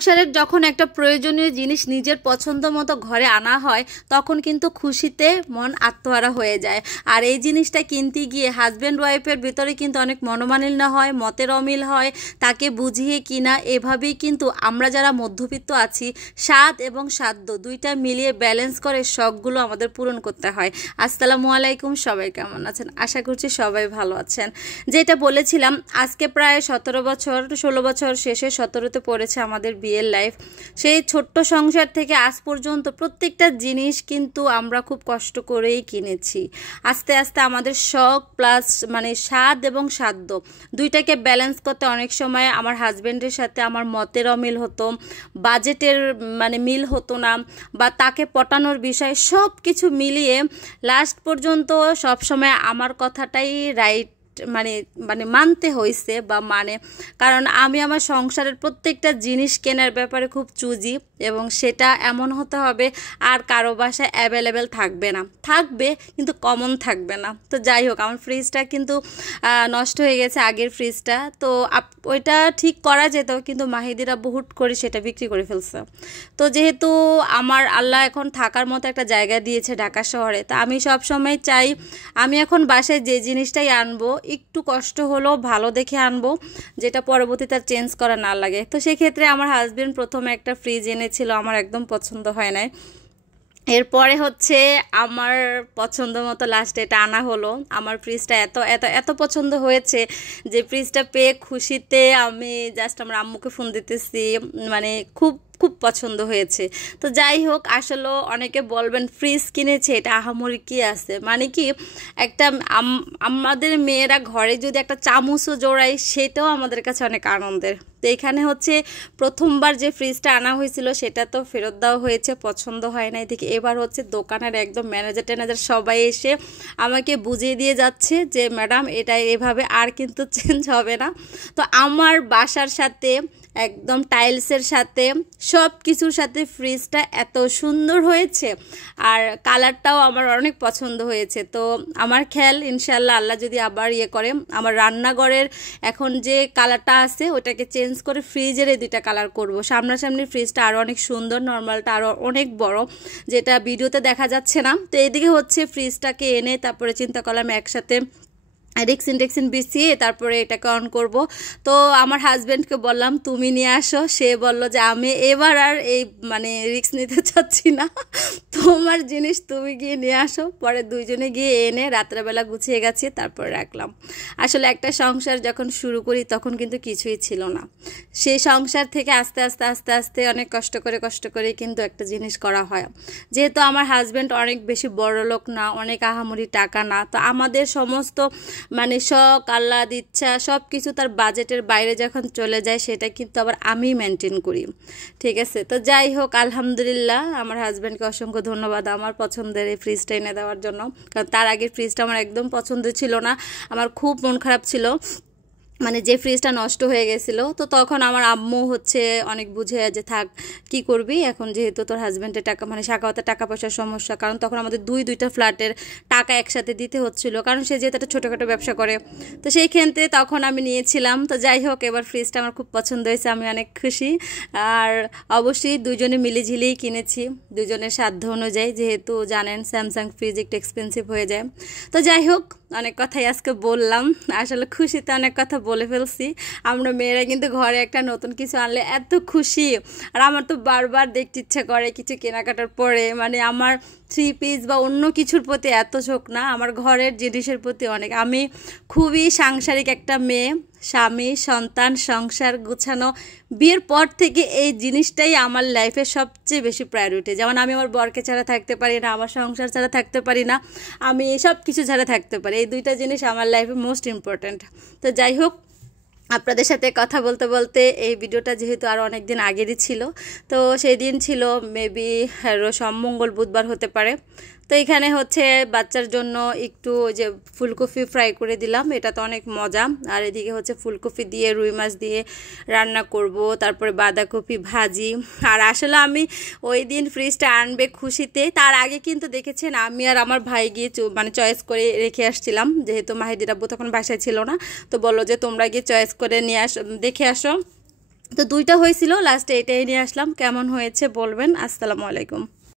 সংসারের যখন একটা প্রয়োজনীয় জিনিস নিজের পছন্দ মতো ঘরে আনা হয় তখন কিন্তু খুশিতে মন আত্মহারা হয়ে যায়। আর এই জিনিসটা কিনতে গিয়ে হাজব্যান্ড ওয়াইফের ভিতরে কিন্তু অনেক মনোমালিন্য হয়, মতের অমিল হয়, তাকে বুঝিয়ে কিনা। এভাবেই কিন্তু আমরা যারা মধ্যবিত্ত আছি স্বাদ এবং সাধ্য দুইটা মিলিয়ে ব্যালেন্স করে শখগুলো আমাদের পূরণ করতে হয়। আসসালামু আলাইকুম, সবাই কেমন আছেন? আশা করছি সবাই ভালো আছেন। যেটা বলেছিলাম, আজকে প্রায় 16 বছর শেষে 17তে পড়েছে আমাদের বিয়ের লাইফ। সেই ছোট্ট সংসার থেকে আজ পর্যন্ত প্রত্যেকটা জিনিস কিন্তু আমরা খুব কষ্ট করেই কিনেছি। আস্তে আস্তে আমাদের শখ প্লাস স্বাদ এবং সাধ্য দুইটাকে ব্যালেন্স করতে অনেক সময় আমার হাজব্যান্ডের সাথে আমার মতের অমিল হতো, বাজেটের মিল হতো না, বা তাকে পটানোর বিষয় সব কিছু মিলিয়ে লাস্ট পর্যন্ত সবসময় আমার কথাটাই রাইট মানতে হয়েছে কারণ আমি আমার সংসারের প্রত্যেকটা জিনিস কেনার ব্যাপারে খুব চুজি, এবং সেটা এমন হতে হবে আর কারো বাসায় অ্যাভেলেবেল থাকবে না, থাকবে কিন্তু কমন থাকবে না। তো যাই হোক, আমার ফ্রিজটা কিন্তু নষ্ট হয়ে গেছে, আগের ফ্রিজটা। তো ওইটা ঠিক করা যেত, কিন্তু মাহিদিরা বহুত করে সেটা বিক্রি করে ফেলছে। তো যেহেতু আমার আল্লাহ এখন থাকার মতো একটা জায়গা দিয়েছে ঢাকা শহরে, তা আমি সব সময় চাই আমি এখন বাসায় যে জিনিসটাই আনবো একটু কষ্ট হলেও ভালো দেখে আনবো, যেটা পরবর্তীতে আর চেঞ্জ করা না লাগে। তো সেক্ষেত্রে আমার হাজব্যান্ড প্রথমে একটা ফ্রিজ এনেছিল, আমার একদম পছন্দ হয় নাই। এরপরে হচ্ছে আমার পছন্দ মতো লাস্টে এটা আনা হলো। আমার ফ্রিজটা এত এত এত পছন্দ হয়েছে যে ফ্রিজটা পেয়ে খুশিতে আমি জাস্ট আমার আম্মুকে ফোন দিতেছি, খুব খুব পছন্দ হয়েছে। তো যাই হোক, আসলে অনেকে বলবেন ফ্রিজ কিনেছে এটা আহামরি কি আছে, কি একটা আমাদের মেয়েরা ঘরে যদি একটা চামচও জোড়ায় সেটাও আমাদের কাছে অনেক আনন্দের। তো এখানে হচ্ছে প্রথমবার যে ফ্রিজটা আনা হয়েছিল সেটা তো ফেরত দেওয়া হয়েছে, পছন্দ হয় না। এদিকে এবার হচ্ছে দোকানের একদম ম্যানেজার সবাই এসে আমাকে বুঝিয়ে দিয়ে যাচ্ছে যে ম্যাডাম এটা এভাবে আর কিন্তু চেঞ্জ হবে না। তো আমার বাসার সাথে একদম টাইলসের সাথে সব কিছুর সাথে ফ্রিজটা এত সুন্দর হয়েছে, আর কালারটাও আমার অনেক পছন্দ হয়েছে। তো আমার খেয়াল ইনশাল্লাহ আল্লাহ যদি আবার করে, আমার রান্নাঘরের এখন যে কালারটা আছে ওটাকে চেঞ্জ করে ফ্রিজের এই দুইটা কালার করব। সামনাসামনি ফ্রিজটা আরও অনেক সুন্দর, নর্মালটা আরও অনেক বড়, যেটা ভিডিওতে দেখা যাচ্ছে না। তো এইদিকে হচ্ছে ফ্রিজটাকে এনে তারপরে চিন্তা করলাম একসাথে রেক্সিন বিছিয়ে তারপরে এটাকে অন করব। তো আমার হাজব্যান্ডকে বললাম তুমি নিয়ে আসো, সে বলল যে আমি এবার আর এই রিক্স নিতে চাচ্ছি না, তোমার জিনিস তুমি গিয়ে নিয়ে আসো। পরে দুইজনে গিয়ে এনে রাত্রেবেলা গুছিয়ে গেছি, তারপর রাখলাম। আসলে একটা সংসার যখন শুরু করি তখন কিন্তু কিছুই ছিল না। সেই সংসার থেকে আস্তে আস্তে আস্তে আস্তে অনেক কষ্ট করে কিন্তু একটা জিনিস করা হয়। যেহেতু আমার হাজব্যান্ড অনেক বেশি বড় লোক না, অনেক আহামরি টাকা না, তো আমাদের সমস্ত শখ আহ্লাদ ইচ্ছা সব কিছু তার বাজেটের বাইরে যখন চলে যায় সেটা কিন্তু আবার আমি মেনটেন করি, ঠিক আছে। তো যাই হোক, আলহামদুলিল্লাহ আমার হাজব্যান্ডকে অসংখ্য ধন্যবাদ আমার পছন্দের এই ফ্রিজটা এনে দেওয়ার জন্য। কারণ তার আগের ফ্রিজটা আমার একদম পছন্দ ছিল না, আমার খুব মন খারাপ ছিল যে ফ্রিজটা নষ্ট হয়ে গেছিলো। তো তখন আমার আম্মু হচ্ছে অনেক বুঝে যে থাক কি করবি এখন, যেহেতু তোর হাজব্যান্ডের টাকা সাখাওয়াতের টাকা পয়সার সমস্যা, কারণ তখন আমাদের দুইটা ফ্ল্যাটের টাকা একসাথে দিতে হচ্ছিল, কারণ সে যেহেতু একটা ছোটোখাটো ব্যবসা করে। তো সেই ক্ষেত্রে তখন আমি নিয়েছিলাম। তো যাই হোক, এবার ফ্রিজটা আমার খুব পছন্দ হয়েছে, আমি অনেক খুশি। আর অবশ্যই দুজনে মিলেঝিলেই কিনেছি, দুজনের সাধ্য অনুযায়ী, যেহেতু জানেন স্যামসাং ফ্রিজ একটু এক্সপেন্সিভ হয়ে যায়। তো যাই হোক, অনেক কথাই আজকে বললাম, আসলে খুশিতে অনেক কথা বলে ফেলছি। আমরা মেয়েরা কিন্তু ঘরে একটা নতুন কিছু আনলে এত খুশি, আর আমার তো বারবার দেখতে ইচ্ছা করে কিছু কেনাকাটার পরে, আমার 3 পিস বা অন্য কিছুর প্রতি এত ঝোঁক না, আমার ঘরের জিনিসের প্রতি অনেক। আমি খুবই সাংসারিক একটা মেয়ে, স্বামী সন্তান সংসার গুছানো, বিয়ের পর থেকে এই জিনিসটাই আমার লাইফের সবচেয়ে বেশি প্রায়োরিটি। যেমন আমি আমার বরকে ছাড়া থাকতে পারি না, আমার সংসার ছাড়া থাকতে পারি না, আমি সব কিছু ছাড়া থাকতে পারি। এই দুইটা জিনিস আমার লাইফে মোস্ট ইম্পর্ট্যান্ট। তো যাই হোক, আপনাদের সাথে কথা বলতে বলতে এই ভিডিওটা যেহেতু আরও অনেক দিন আগেরই ছিল, তো সেই দিন ছিল মেবি মঙ্গল বুধবার হতে পারে। তো এখানে হচ্ছে বাচ্চার জন্য একটু যে ফুলকপি ফ্রাই করে দিলাম, এটা তো অনেক মজা। আর এদিকে হচ্ছে ফুলকপি দিয়ে রুই মাছ দিয়ে রান্না করব, তারপরে বাঁধাকপি ভাজি। আর আসলে আমি ওই দিন ফ্রিজটা আনবে খুশিতে, তার আগে কিন্তু দেখেছেন আমি আর আমার ভাই গিয়ে চয়েস করে রেখে আসছিলাম, যেহেতু মাহিদির আব্বু তখন বাসায় ছিল না। তো বললো যে তোমরা গিয়ে চয়েস করে নিয়ে দেখে আসো। তো দুইটা হয়েছিল, লাস্টে এটাই নিয়ে আসলাম। কেমন হয়েছে বলবেন। আসসালামু আলাইকুম।